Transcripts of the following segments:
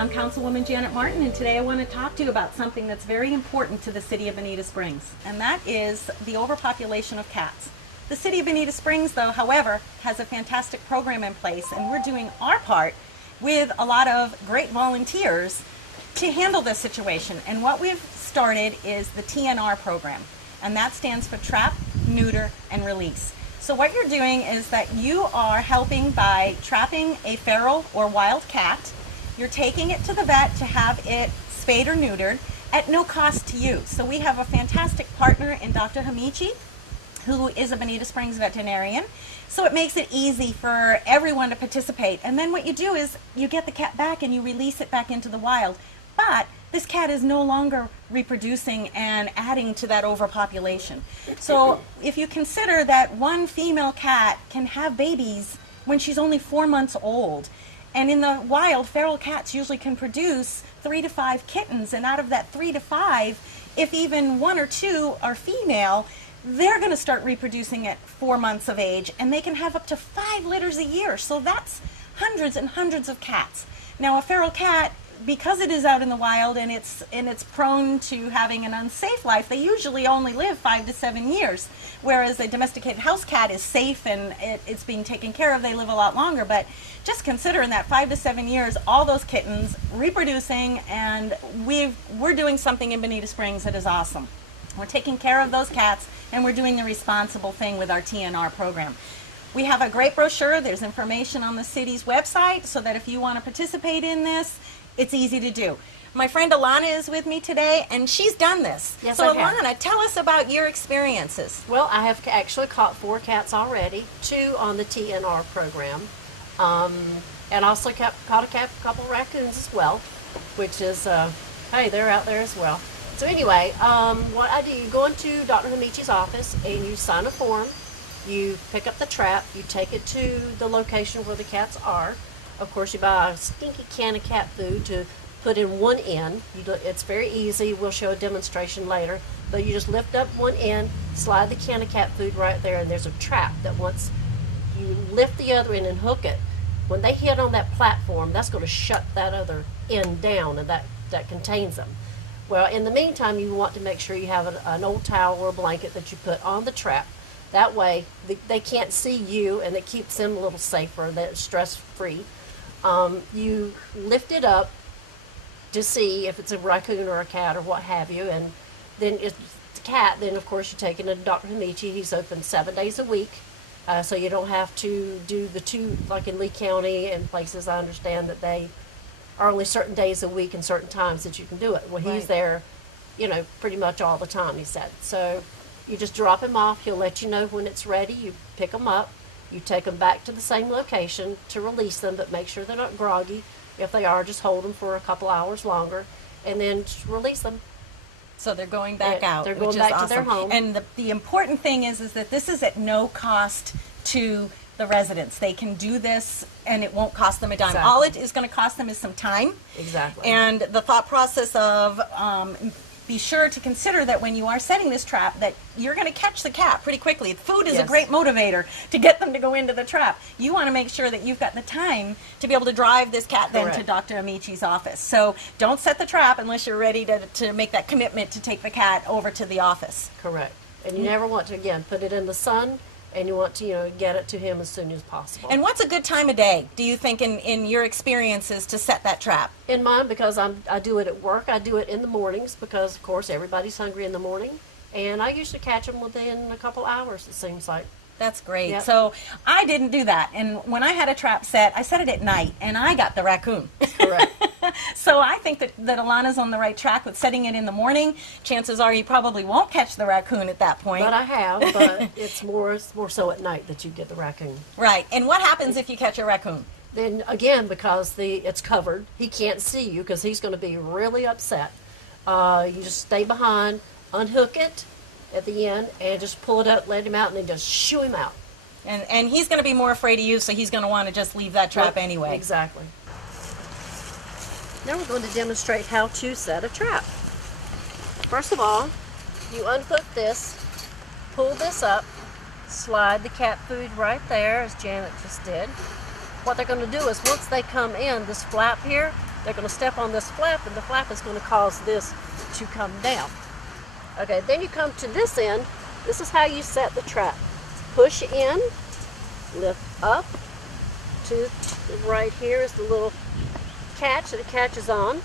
I'm Councilwoman Janet Martin, and today I want to talk to you about something that's very important to the city of Bonita Springs, and that is the overpopulation of cats. The city of Bonita Springs, though, however, has a fantastic program in place, and we're doing our part with a lot of great volunteers to handle this situation. And what we've started is the TNR program, and that stands for Trap, Neuter, and Release. So what you're doing is that you are helping by trapping a feral or wild cat. You're taking it to the vet to have it spayed or neutered at no cost to you. So we have a fantastic partner in Dr. Hamichi, who is a Bonita Springs veterinarian. So it makes it easy for everyone to participate. And then what you do is you get the cat back and you release it back into the wild. But this cat is no longer reproducing and adding to that overpopulation. So if you consider that one female cat can have babies when she's only 4 months old, and in the wild, feral cats usually can produce 3 to 5 kittens, and out of that 3 to 5, if even 1 or 2 are female, they're going to start reproducing at 4 months of age, and they can have up to 5 litters a year. So that's hundreds and hundreds of cats. Now, a feral cat, because it is out in the wild and it's prone to having an unsafe life, they usually only live 5 to 7 years. Whereas a domesticated house cat is safe and it's being taken care of, they live a lot longer. But just consider in that 5 to 7 years, all those kittens reproducing, and we're doing something in Bonita Springs that is awesome. We're taking care of those cats, and we're doing the responsible thing with our TNR program. We have a great brochure. There's information on the city's website so that if you want to participate in this, it's easy to do. My friend Alana is with me today, and she's done this. Yes, so I have. Alana, tell us about your experiences. Well, I have actually caught 4 cats already, 2 on the TNR program, and also caught a couple raccoons as well, which is, hey, they're out there as well. So anyway, what I do, you go into Dr. Hamichi's office and you sign a form, you pick up the trap, you take it to the location where the cats are. Of course, you buy a stinky can of cat food to put in one end. It's very easy. We'll show a demonstration later. But you just lift up one end, slide the can of cat food right there, and there's a trap that once you lift the other end and hook it, when they hit on that platform, that's going to shut that other end down, and that contains them. Well, in the meantime, you want to make sure you have an old towel or a blanket that you put on the trap. That way, they can't see you, and it keeps them a little safer, they're stress-free. You lift it up to see if it's a raccoon or a cat or what have you, and then if it's a cat, then of course you take it to Dr. Hamichi. He's open 7 days a week, so you don't have to do the 2, like in Lee County and places. I understand that they are only certain days a week and certain times that you can do it. Well, he's there, pretty much all the time, he said. So you just drop him off. He'll let you know when it's ready. You pick them up. You take them back to the same location to release them, but make sure they're not groggy. If they are, just hold them for a couple hours longer, and then just release them. So they're going back out. They're going back to their home. And the important thing is that this is at no cost to the residents. They can do this, and it won't cost them a dime. Exactly. All it is going to cost them is some time. Exactly. And the thought process of be sure to consider that when you are setting this trap that you're going to catch the cat pretty quickly. Food is a great motivator to get them to go into the trap. You want to make sure that you've got the time to be able to drive this cat then to Dr. Hamichi's office. So don't set the trap unless you're ready to make that commitment to take the cat over to the office. Correct. And you never want to, again, put it in the sun, and you want to, get it to him as soon as possible. And what's a good time of day, do you think, in your experiences, to set that trap? In mine, because I do it at work, I do it in the mornings because, of course, everybody's hungry in the morning. And I usually catch them within a couple hours, it seems like. That's great. Yep. So I didn't do that. And when I had a trap set, I set it at night, and I got the raccoon. Correct. So I think that Alana's on the right track with setting it in the morning. Chances are you probably won't catch the raccoon at that point. But I have, but it's more so at night that you get the raccoon. Right. And what happens if you catch a raccoon? Then, again, because it's covered, he can't see you because he's going to be really upset. You just stay behind, unhook it at the end, and just pull it up, let him out, and then just shoo him out. And he's going to be more afraid of you, so he's going to want to just leave that trap anyway. Exactly. Now we're going to demonstrate how to set a trap. First of all, you unhook this, pull this up, slide the cat food right there, as Janet just did. What they're going to do is once they come in, this flap here, they're going to step on this flap, and the flap is going to cause this to come down. Okay, then you come to this end. This is how you set the trap. Push in, lift up to right here is the little catch that it catches on.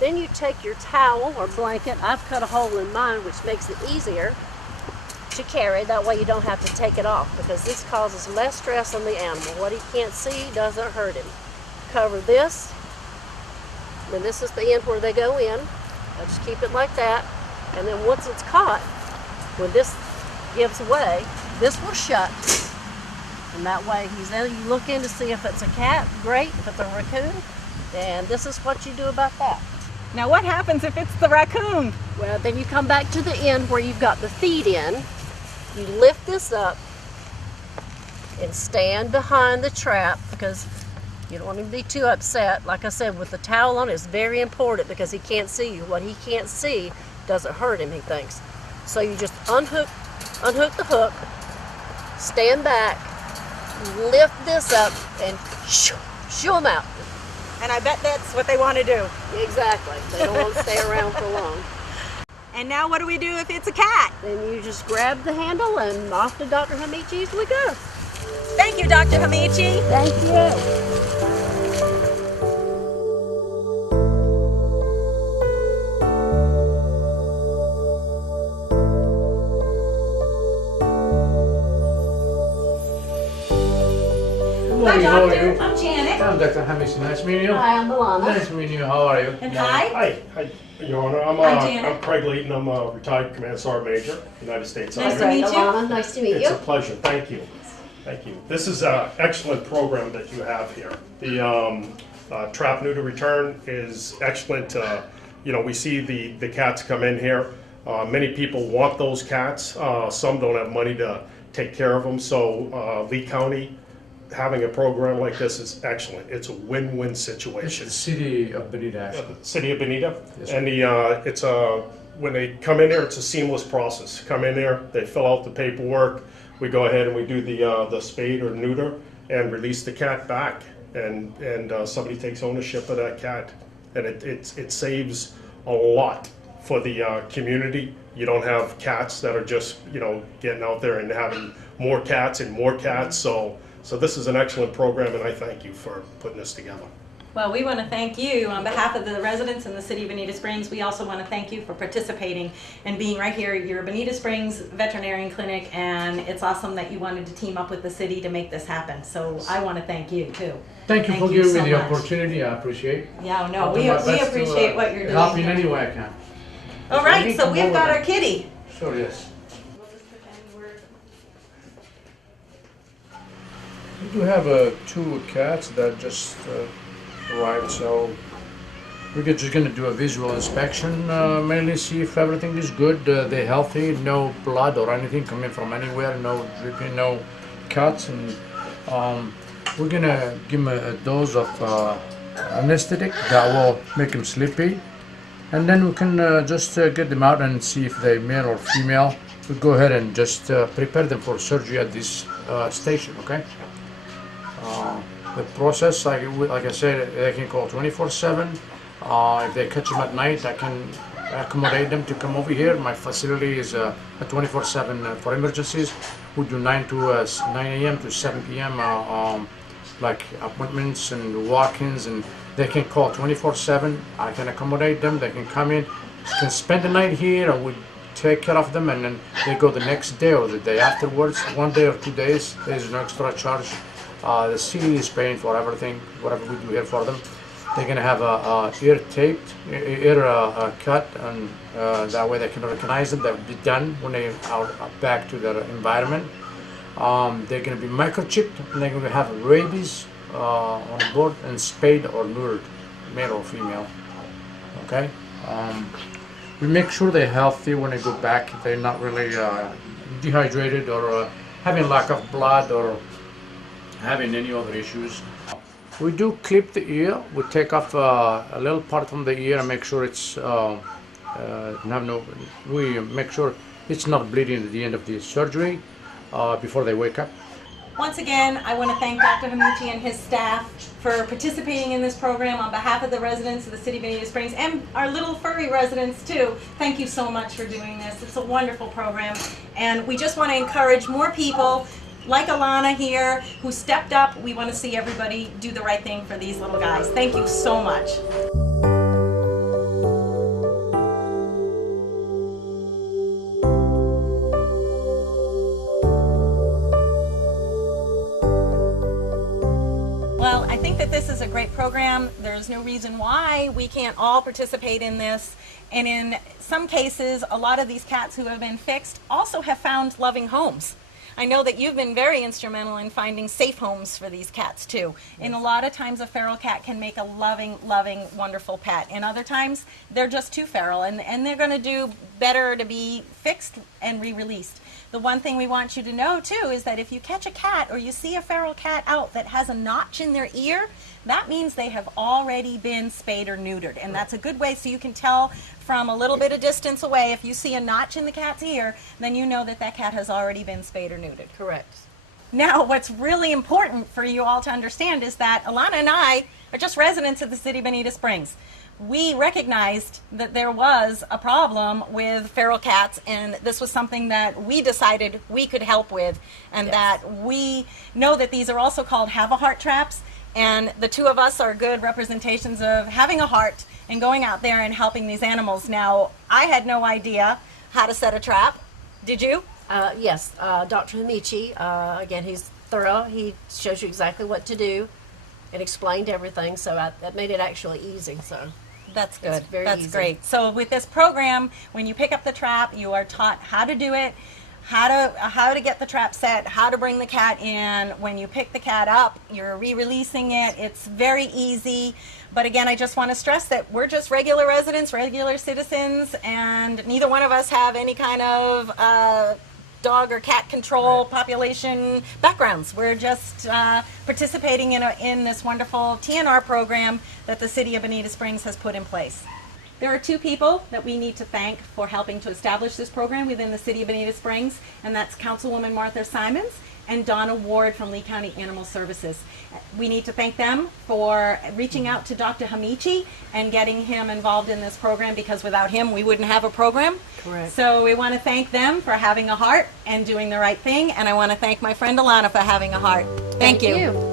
Then you take your towel or blanket. I've cut a hole in mine, which makes it easier to carry. That way you don't have to take it off, because this causes less stress on the animal. What he can't see doesn't hurt him. Cover this. Then this is the end where they go in. I just keep it like that. And then once it's caught, when this gives way, this will shut. And that way you look in to see if it's a cat, great. If it's a raccoon, then this is what you do about that. Now what happens if it's the raccoon? Well, then you come back to the end where you've got the feed in. You lift this up and stand behind the trap, because you don't want him to be too upset. Like I said, with the towel on, it's very important because he can't see you. What he can't see doesn't hurt him, he thinks. So you just unhook the hook, stand back, lift this up, and shoo him out. And I bet that's what they want to do. Exactly. They don't want to stay around for long. And now what do we do if it's a cat? Then you just grab the handle and off to Dr. Hamichi's we go. Thank you, Dr. Hamichi. Thank you. Hi, How are Doctor. you? I'm Janet. I'm Dr. Hamish. Nice meeting you. Hi, I'm Milana. Nice meeting you. How are you? And hi. Hi, Your Honor. I'm Janet. I'm Craig Layton. I'm a retired Command Sergeant Major, United States Nice to Army. meet you. Milana, nice to meet It's you. a pleasure. Thank you. Thank you. This is an excellent program that you have here. The trap neuter return is excellent. We see the cats come in here. Many people want those cats. Some don't have money to take care of them. So Lee County having a program like this is excellent. It's a win-win It's situation. the city of Bonita, actually. City of Bonita, Yes, and it's when they come in there, it's a seamless process. Come in there, they fill out the paperwork. We go ahead and we do the spade or neuter and release the cat back, and somebody takes ownership of that cat, and it saves a lot for the community. You don't have cats that are just getting out there and having more cats and more cats. So this is an excellent program, and I thank you for putting this together. Well, we want to thank you on behalf of the residents in the city of Bonita Springs. We also want to thank you for participating and being right here at your Bonita Springs Veterinarian Clinic, and it's awesome that you wanted to team up with the city to make this happen. So I want to thank you too. Thank you for giving so me the much. opportunity. I appreciate. Yeah, no, I'll do we my best to, appreciate what you're doing. help in any way I can. All right, Anything so we've more got than- our kitty. Sure, yes. We do have two cats that just arrived, so we're just going to do a visual inspection, mainly see if everything is good, they're healthy, no blood or anything coming from anywhere, no dripping, no cuts, and we're going to give them a dose of anesthetic that will make them sleepy, and then we can just get them out and see if they're male or female. We'll go ahead and just prepare them for surgery at this station, okay? The process, like I said, they can call 24/7. If they catch them at night, I can accommodate them to come over here. My facility is a 24/7 for emergencies. We do 9 a.m. to 7 p.m. Like appointments and walk-ins, and they can call 24/7. I can accommodate them. They can come in, can spend the night here, and we take care of them, and then they go the next day or the day afterwards. 1 day or 2 days. There's no extra charge. The city is paying for everything, whatever we do here for them. They're gonna have a ear taped, ear cut, and that way they can recognize them. That will be done when they are back to their environment. They're gonna be microchipped, and they're gonna have rabies on board, and spayed or neutered, male or female. Okay. We make sure they're healthy when they go back. They're not really dehydrated or having lack of blood or having any other issues. We do clip the ear. We take off a little part from the ear and make sure it's we make sure it's not bleeding at the end of the surgery before they wake up. Once again, I want to thank Dr. Hamichi and his staff for participating in this program on behalf of the residents of the City of Bonita Springs and our little furry residents too. Thank you so much for doing this. It's a wonderful program, and we just want to encourage more people like Alana here who stepped up. We want to see everybody do the right thing for these little guys. Thank you so much. Well, I think that this is a great program. There's no reason why we can't all participate in this. And in some cases, a lot of these cats who have been fixed also have found loving homes. I know that you've been very instrumental in finding safe homes for these cats too. And a lot of times a feral cat can make a loving, wonderful pet. And other times they're just too feral and they're going to do better to be fixed and re-released. The one thing we want you to know too is that if you catch a cat or you see a feral cat out that has a notch in their ear, that means they have already been spayed or neutered. And that's a good way so you can tell from a little bit of distance away. If you see a notch in the cat's ear, then you know that that cat has already been spayed or neutered. Correct. Now, what's really important for you all to understand is that Alana and I are just residents of the City of Bonita Springs. We recognized that there was a problem with feral cats, and this was something that we decided we could help with, and that we know that these are also called have-a-heart traps, and the two of us are good representations of having a heart and going out there and helping these animals. Now, I had no idea how to set a trap. Did you? Yes, Dr. Hamichi, again, he's thorough. He shows you exactly what to do and explained everything, so that made it actually easy. So that's good. It's very That's easy. great. So with this program, when you pick up the trap, you are taught how to do it, how to get the trap set, how to bring the cat in. When you pick the cat up, you're re-releasing it. It's very easy. But again, I just want to stress that we're just regular residents, regular citizens, and neither one of us have any kind of dog or cat control population backgrounds. We're just participating in this wonderful TNR program that the City of Bonita Springs has put in place. There are two people that we need to thank for helping to establish this program within the City of Bonita Springs, and that's Councilwoman Martha Simons and Donna Ward from Lee County Animal Services. We need to thank them for reaching out to Dr. Hamichi and getting him involved in this program, because without him we wouldn't have a program. Correct. So we want to thank them for having a heart and doing the right thing, and I want to thank my friend Alana for having a heart. Thank you.